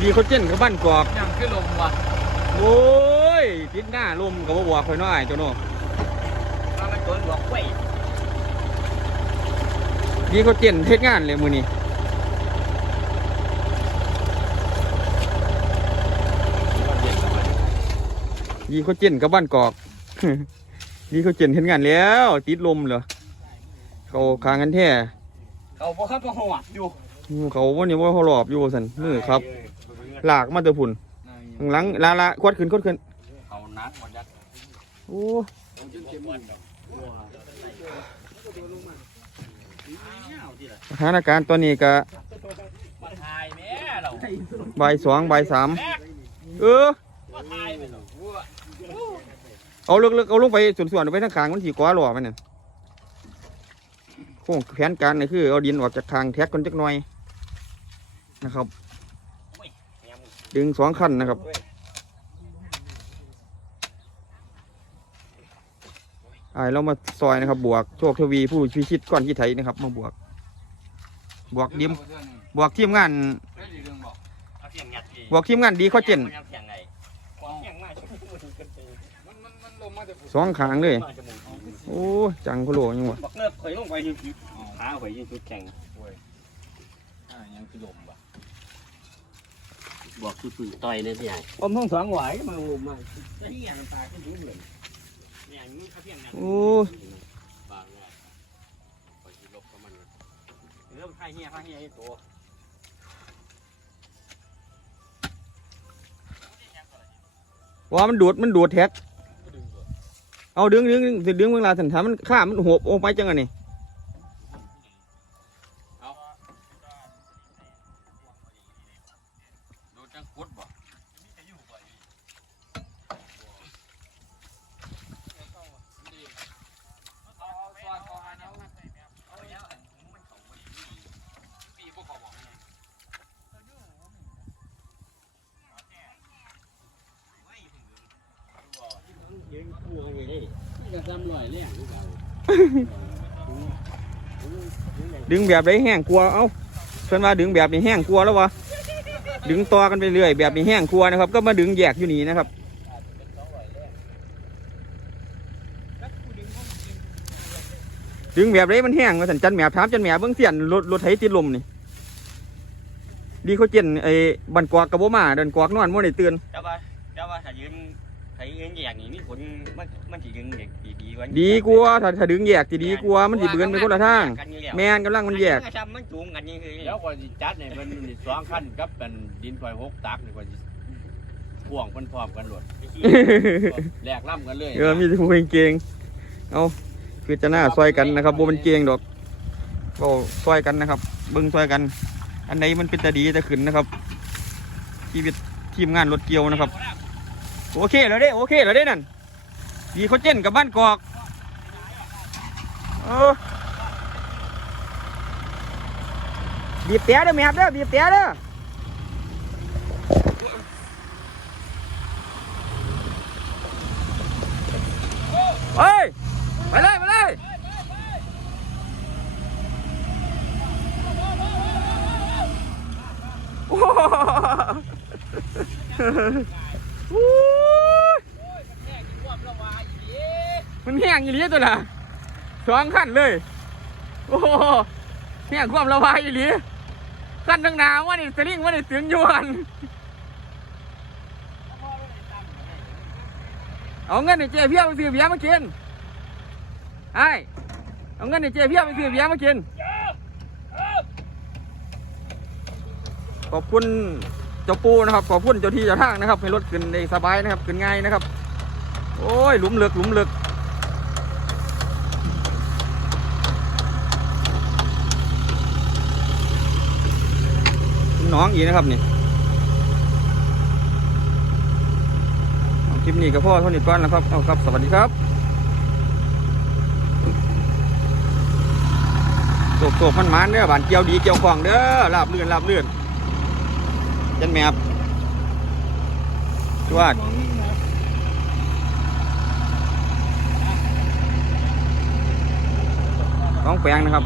ดีเขาเจนกับบ้านกอกยังขึ้นลมว่ะโอ้ยติดหน้าลมกับบ่บอกคอยน้อยเจ้าโน่มามันตัวบอกเว้ยดีเขาเจนเฮ็ดงานเลยมื้อนี้ดีเขาเจนกับบ้านกอกดีเขาเจนเฮ็ดงานแล้วติดลมเหรอเขาคางกันแท้เขาบอกครับว่าหัวอยู่เขาวันนี้ว่าเขาหลอบอยู่สันมือครับ หลากมาเตอพุ่นข้างหลังลาละควัดขึ้นควัดขึ้นเขานักหมดยัดโอ้สถานการณ์ตอนนี้ก็มาทายแม่เราบ่ายสองบ่ายสามเออมาทายไปหรอเอาเลิกๆเอาลงไปส่วนๆเอาไปทางขางมันสีกว่าหล่อมันน่ะโค้งแผนการนี่คือเอาดินออกจากทางแท็กกันจักหน่อยนะครับ ดึงสองขั้นนะครับไอ้เรามาซอยนะครับ บวกโชคทวีผู้พิชิตก้อนที่ไทยนะครับ มาบวก บวกดิมบวกทีมงานเอาเสียงงัดดีบวกทีมงานดีเข้อเจนเสียงไงเสียงมากมันมันมันลมมาจากสองขางเลย โอ้จังโคโลยังวะบักเนิบเคยลงไปยืนผิดขาเคยยืนจุดแข่งยังคือลมว่ะ บอกคือปืนต่อยเลยพี่ใหญ่อมทั้งสองไหวมาโอ้มาที่อย่างตาขึ้นถึงเหมือนเนี่ยนี่เขาเพียงงัดโอ้บางว่าคอยลบกับมันเริ่มไพ่เฮียไพ่เฮียไอ้ตัวว่ามันดูดมันดูดแท็กเอาดึงดึงดึงดึงเวลาสันถามันข้ามมันหัวโออกไปจังไงนี่ ดูจังคุดบ่ ยืนคู่กันอยู่นี่จะซ้ำลอยเลี้ยงหรือเปล่า ดึงแบบไรแห้งกลัว เอาเพื่อนว่าดึงแบบนี้แห้งกลัวแล้ววะ ดึงต่อกันไปเรื่อยแบบนี้แห้งกลัวนะครับ ก็มาดึงแยกอยู่นี่นะครับดึงแบบไรมันแห้งมาสันจันแหมบถามจันแหมบเบื้องเสียนรถรถไถติดลมนี่ ดีเขาเจนไอ้บันกวากกระโบมาเดินกวากนอนมั่วในเตือนเจ้าว่าเจ้าว่าถ้ายืน ถ้ายืนอย่างนี้มีผลมันมันจะยืนดีดีกว่าดีกว่าถ้าถ้าดึงแยกจะดีกว่ามันสิเบือนไปคนละทาง แมนกำลังมันแยกซ้ำมันจูงกันนี่คือเดี๋ยวก่อนสิจัดเนี่ยมันนี่สองขั้นกับเป็นดินคอยหกตักนี่ก่อนสิพ่วงเพิ่นพร้อมกันหลดแลกล่ำกันเลยเออมีแต่ผู้เก่งๆเอาคือจะหน้าซอยกันนะครับโบมันเก่งดอกก็ซอยกันนะครับ เบิ้งซอยกัน อันไหนมันเป็นตาดีจะขึ้นนะครับ ชีวิตทีมงานรถเกี่ยวนะครับ โอเคแล้วเด้โอเคแล้วเด้นั่นดีเขาเจนกับบ้านกอกเออบีบเตะเด้อแมบเด้อบีบเตะเด้อเฮ้ยไปเลยไปเลยโอ้โหโอ้ยมันแห้งอย่างนี้ตัวน่ะสองขั้นเลย โอ้โหแห้งความระบายอย่างนี้ขั้นทั้งหนาวว่านี่สลิงว่านี่เสียงยวนเอาเงินในเจ๊เพียบไปซื้อเบียร์มากินไอ้เอาเงินในเจ๊เพียบไปซื้อเบียร์มากินขอบคุณเจ้าปูนะครับ ขอบคุณเจ้าที่เจ้าทางนะครับให้รถขึ้นได้สบายนะครับขึ้นง่ายนะครับ โอ้ยหลุมเลือกหลุมเลือก น้องอีกนะครับนี่คลิปนี้กับพ่อเท่านี้ก่อนนะครับ เอาครับ สวัสดีครับโศกโศกมันมันเด้อบานเกี่ยวดีเกี่ยวของเด้อลาบเลื่อนลาบเลื่อนจันแมบจวดต้องแปลงนะครับ